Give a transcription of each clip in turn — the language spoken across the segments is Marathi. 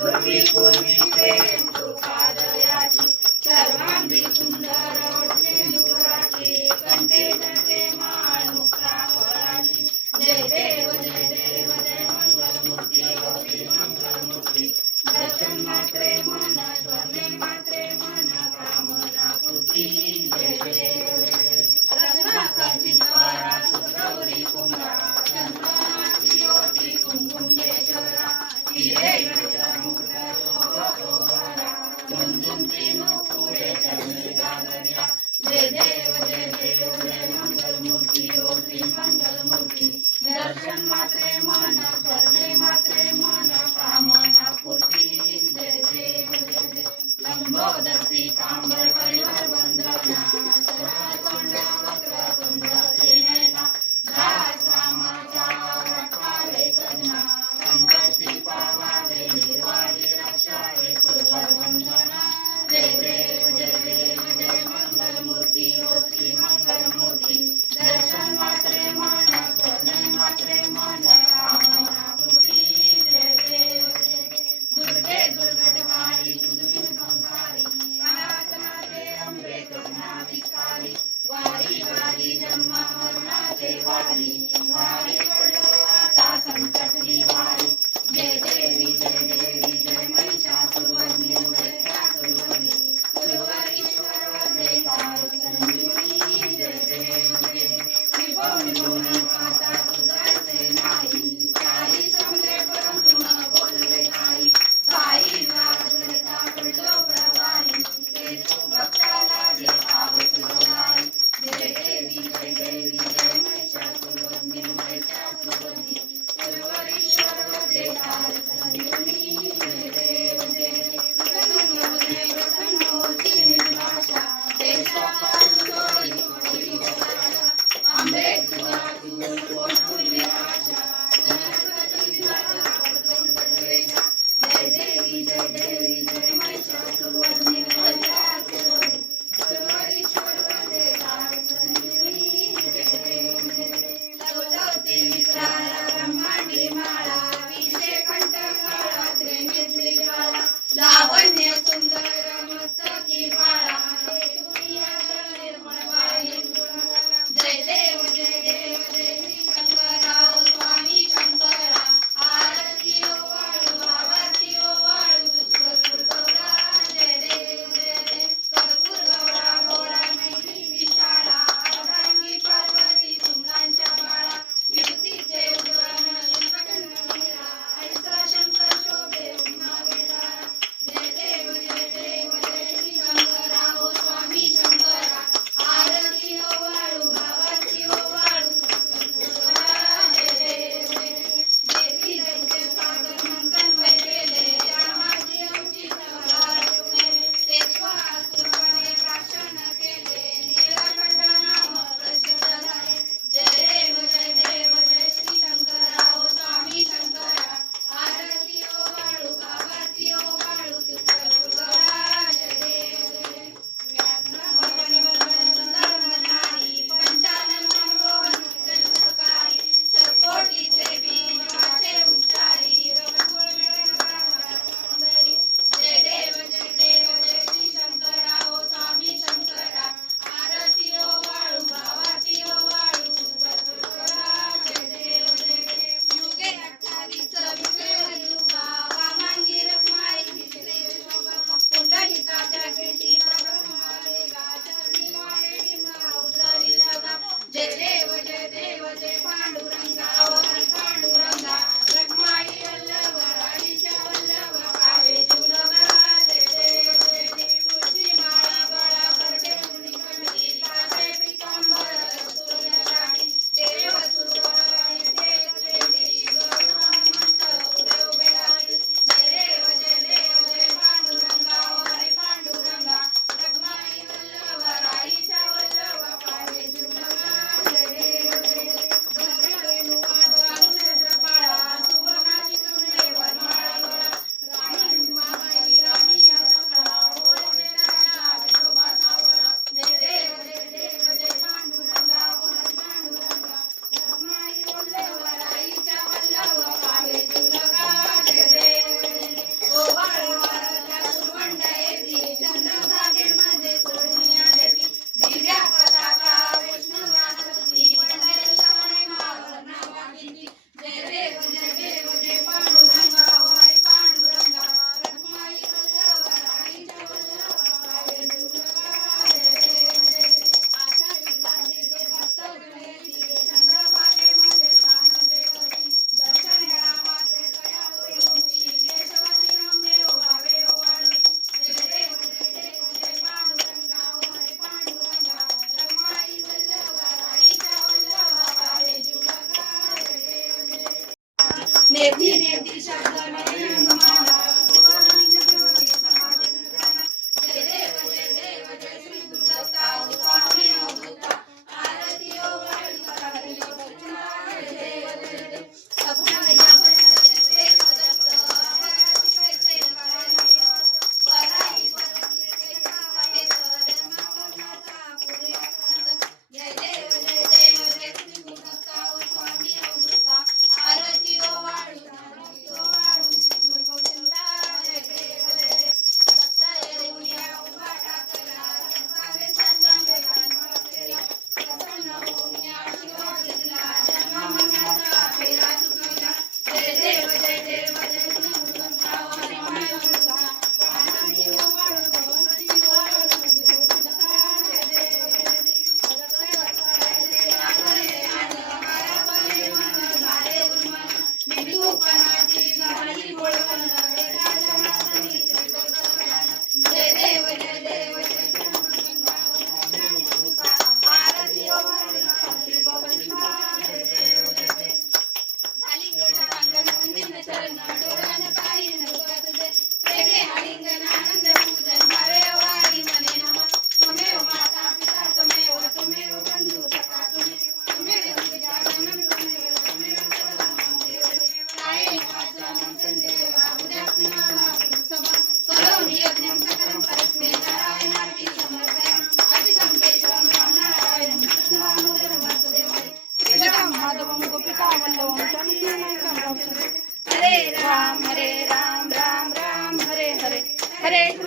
पूर्वी पूर्वी प्रेम कृपादयाची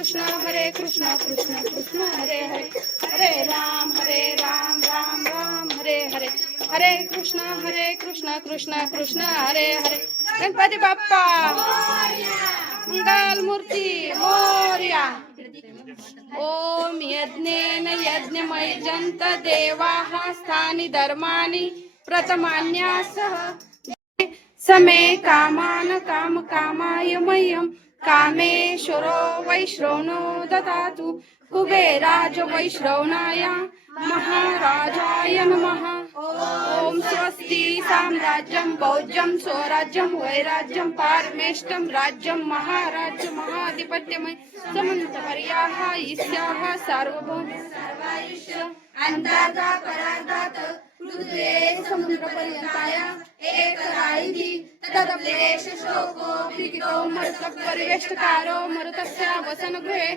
कृष्ण हरे कृष्ण कृष्ण कृष्ण हरे हरे. हरे राम हरे राम राम राम हरे हरे. हरे कृष्ण हरे कृष्ण कृष्ण कृष्ण हरे हरे. गणपती बाप्पा. मंगल मूर्ती. मोर्या. ओम यज्ञेन यज्ञमयजन्त देवाः स्थानि धर्माणि प्रथमान्यासः. समे कामान काम कामाय मह्यं कामेश्वरो वैश्रवणो ददातु। कुबेराज वैश्रवणाय महाराजाय नमः। ॐ स्वस्ति साम्राज्यं बौज्यं स्वराज्यं वैराज्यं पारमेष्टं राज्यं महाराज महाधिपत्यमय। समन्तपर्याः ईस्याः सार्वभौम। सर्वायुष्य अंतर्धा परार्धात हृदये समुद्रपर्यंताय एक रायिधि तदप्लेश शोको विकितो मरुत परिवेष्टकारो मरुतस्य वसनगृहे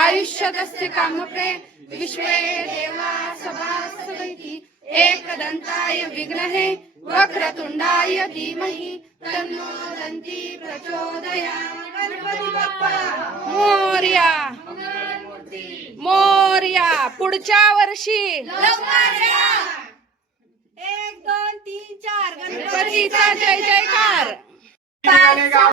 आयुष्यतस्य कामप्रे विश्वे देवा सभा सदैति एकदन्ताय विघ्नहे वक्रतुण्डाय धीमहि तन्नो दन्ति गणपती बाप्पा मोर्या। मोर्या। पुढच्या वर्षी। तीन चार गणपतीचा जय जयकार. गणपती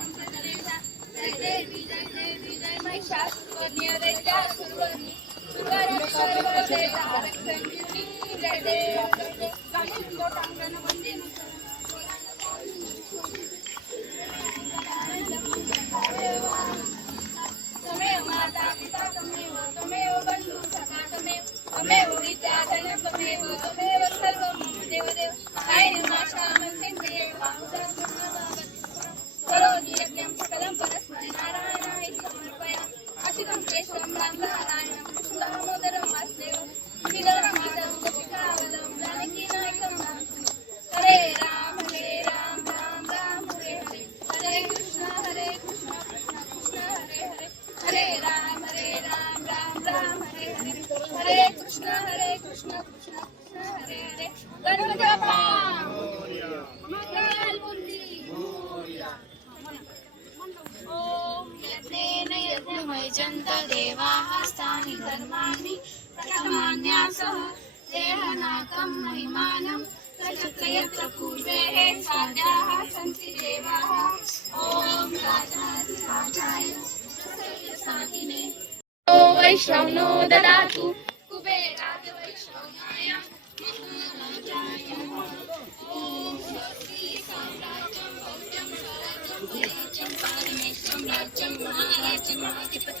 महिषासुरवर्णीय दैत्या देवाहस्तानि धर्माणि प्रथमान्यासः देहनाकं महिमानं यत्र यत्र साध्याः सन्ति देवाः। ॐ राजाधिराजाय साधिने वैष्णवनो ददातु। कुबेराद वैष्णवाय महाराजाय। ॐ स्वस्ति साम्राज्यं भव्यं स्वराज्यं परमेश्वरं राज्यं महाराज्यं महाधिपति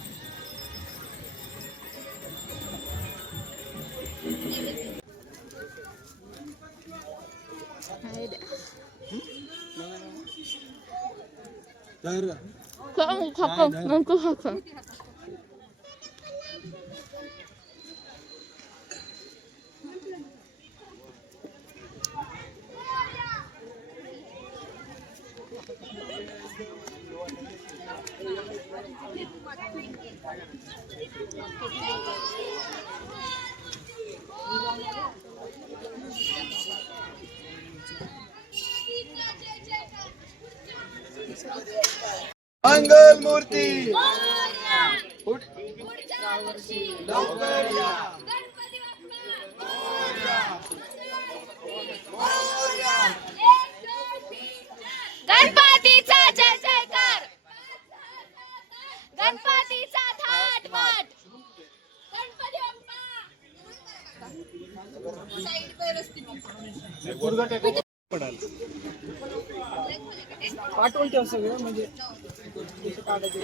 나 이리 와. 그럼 가까 나이, 난 그거 가까. मंगल मूर्ती. गणपतीचा जय जयकार. गणपतीचा थाट माट गणपती बाप्पा. पाठवून ठेव सगळं म्हणजे काढायचं.